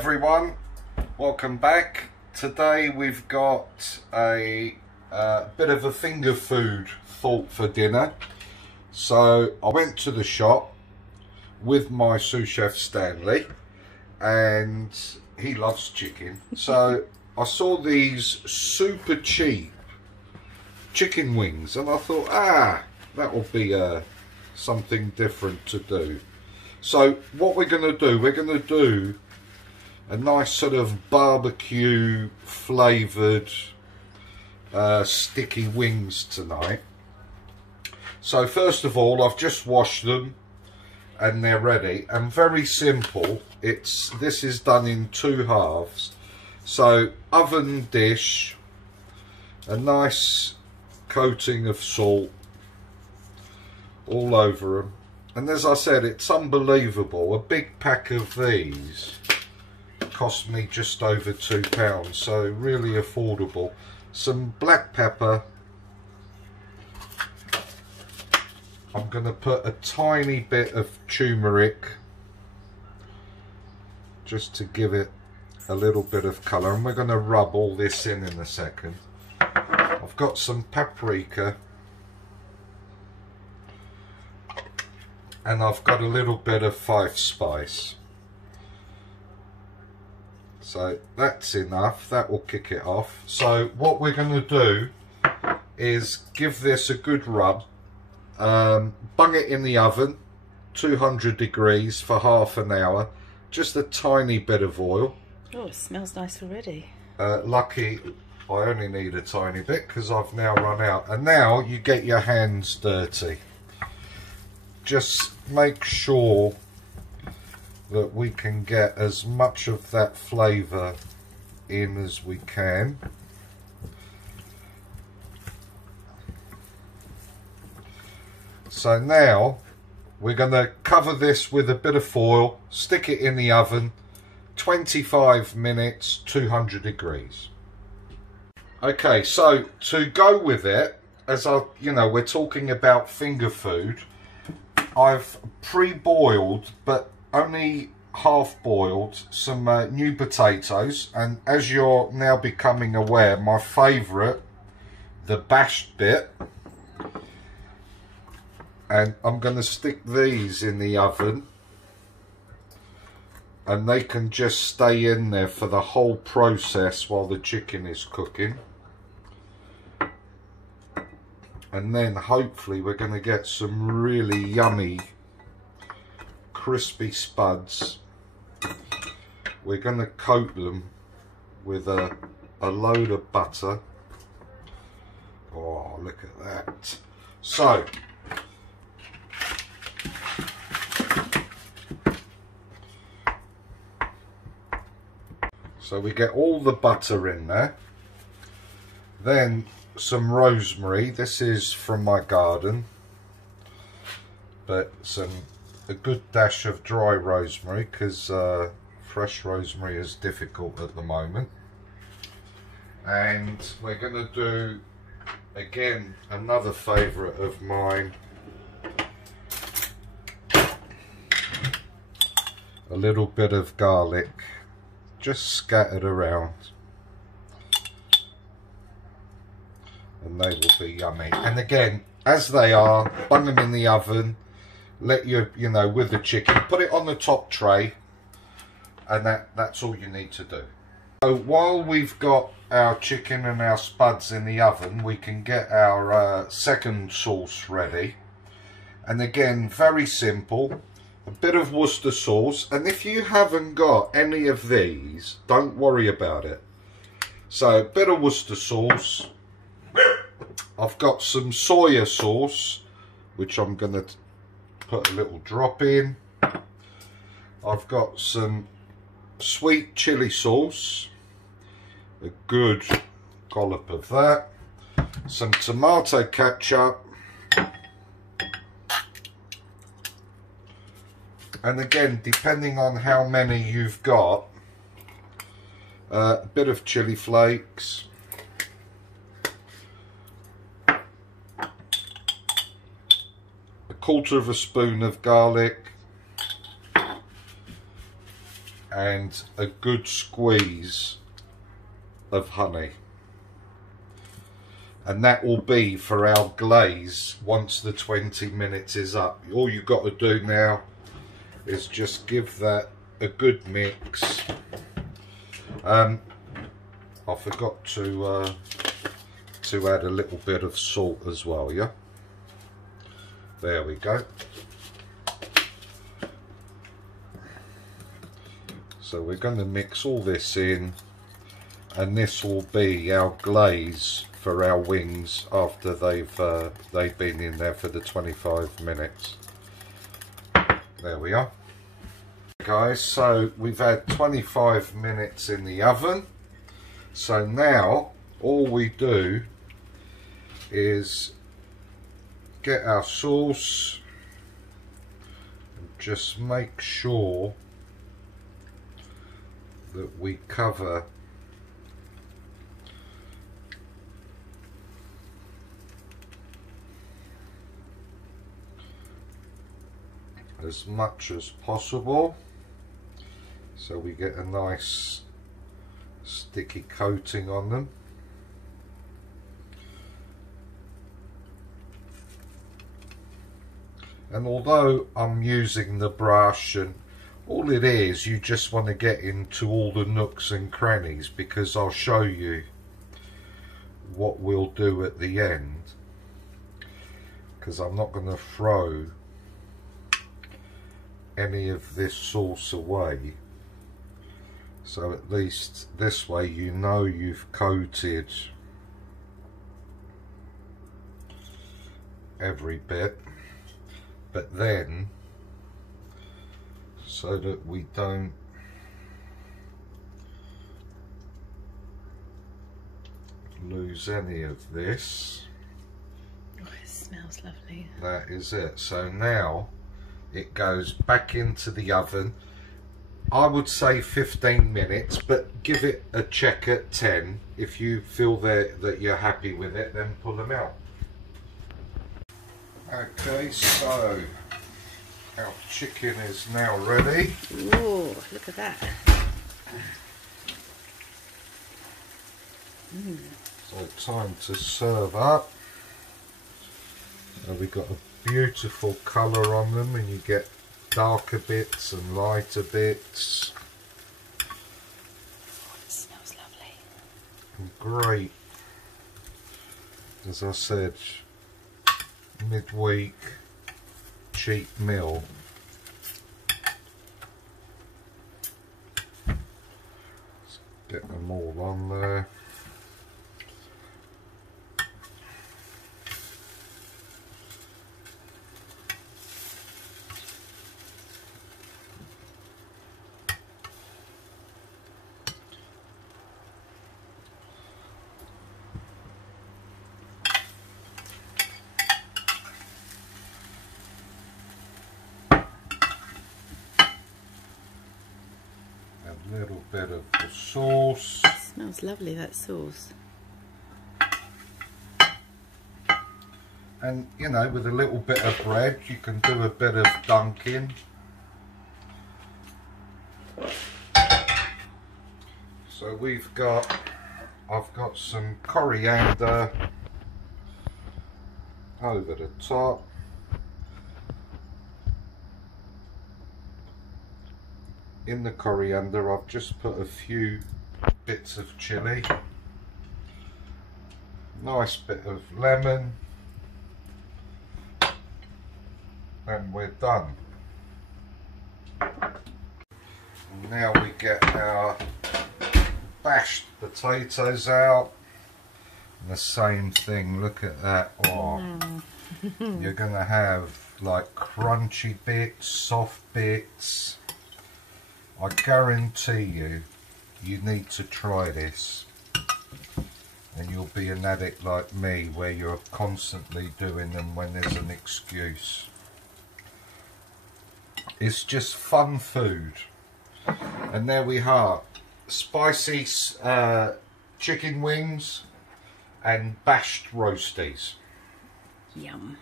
everyone, welcome back. Today we've got a bit of a finger food thought for dinner. So I went to the shop with my sous chef Stanley, and he loves chicken. So I saw these super cheap chicken wings and I thought, that will be something different to do. So what we're going to do a nice sort of barbecue flavoured sticky wings tonight. So first of all, I've just washed them and they're ready, and very simple. This is done in 2 halves. So oven dish, a nice coating of salt all over them, and as I said, it's unbelievable. A big pack of these cost me just over £2, so really affordable. Some black pepper. I'm going to put a tiny bit of turmeric just to give it a little bit of colour, and we're going to rub all this in a second. I've got some paprika, and I've got a little bit of 5 spice. So that's enough, that will kick it off. So what we're going to do is give this a good rub, bung it in the oven, 200 degrees for half an hour, just a tiny bit of oil. Oh, it smells nice already. Lucky I only need a tiny bit because I've now run out. And now you get your hands dirty. Just make sure that we can get as much of that flavour in as we can. So now we're going to cover this with a bit of foil, stick it in the oven, 25 minutes, 200 degrees. Okay, so to go with it, as we're talking about finger food, I've pre-boiled, but only half-boiled, some new potatoes, and as you're now becoming aware, my favourite, the bashed bit. And I'm going to stick these in the oven, and they can just stay in there for the whole process while the chicken is cooking. And then hopefully we're going to get some really yummy crispy spuds. We're going to coat them with a load of butter. Oh, look at that. So we get all the butter in there, then some rosemary. This is from my garden, but a good dash of dry rosemary, because fresh rosemary is difficult at the moment. And we're going to do, again, another favourite of mine, a little bit of garlic, just scattered around, and they will be yummy. And again, as they are, bung them in the oven, let with the chicken, put it on the top tray, and that's all you need to do. So while we've got our chicken and our spuds in the oven, we can get our second sauce ready. And again, very simple. A bit of Worcester sauce, and if you haven't got any of these, don't worry about it. So a bit of Worcester sauce. I've got some soya sauce, which I'm going to put a little drop in. I've got some sweet chili sauce, a good dollop of that, some tomato ketchup, and again, depending on how many you've got, a bit of chili flakes, a 1/4 of a spoon of garlic, and a good squeeze of honey. And that will be for our glaze once the 20 minutes is up. All you've got to do now is just give that a good mix. I forgot to add a little bit of salt as well, yeah? There we go. So we're going to mix all this in, and this will be our glaze for our wings after they've been in there for the 25 minutes. There we are. Guys, so we've had 25 minutes in the oven. So now all we do is get our sauce and just make sure that we cover as much as possible so we get a nice sticky coating on them. And although I'm using the brush, and all it is, you just want to get into all the nooks and crannies, because I'll show you what we'll do at the end, because I'm not going to throw any of this sauce away. So at least this way you know you've coated every bit. But then, so that we don't lose any of this. Oh, it smells lovely. That is it. So now it goes back into the oven. I would say 15 minutes, but give it a check at 10. If you feel that you're happy with it, then pull them out. Okay, so our chicken is now ready. Oh, look at that. So time to serve up. We've got a beautiful colour on them, and you get darker bits and lighter bits. Oh, it smells lovely. And great, as I said, midweek cheap meal. Let's get them all on there. A little bit of the sauce. It smells lovely, that sauce. And you know, with a little bit of bread you can do a bit of dunking. So I've got some coriander over the top. In the coriander I've just put a few bits of chilli, nice bit of lemon, and we're done. Now we get our bashed potatoes out, and the same thing, look at that. Oh, you're gonna have like crunchy bits, soft bits. I guarantee you, you need to try this, and you'll be an addict like me, where you're constantly doing them when there's an excuse. It's just fun food. And there we are, spicy chicken wings and bashed roasties. Yum.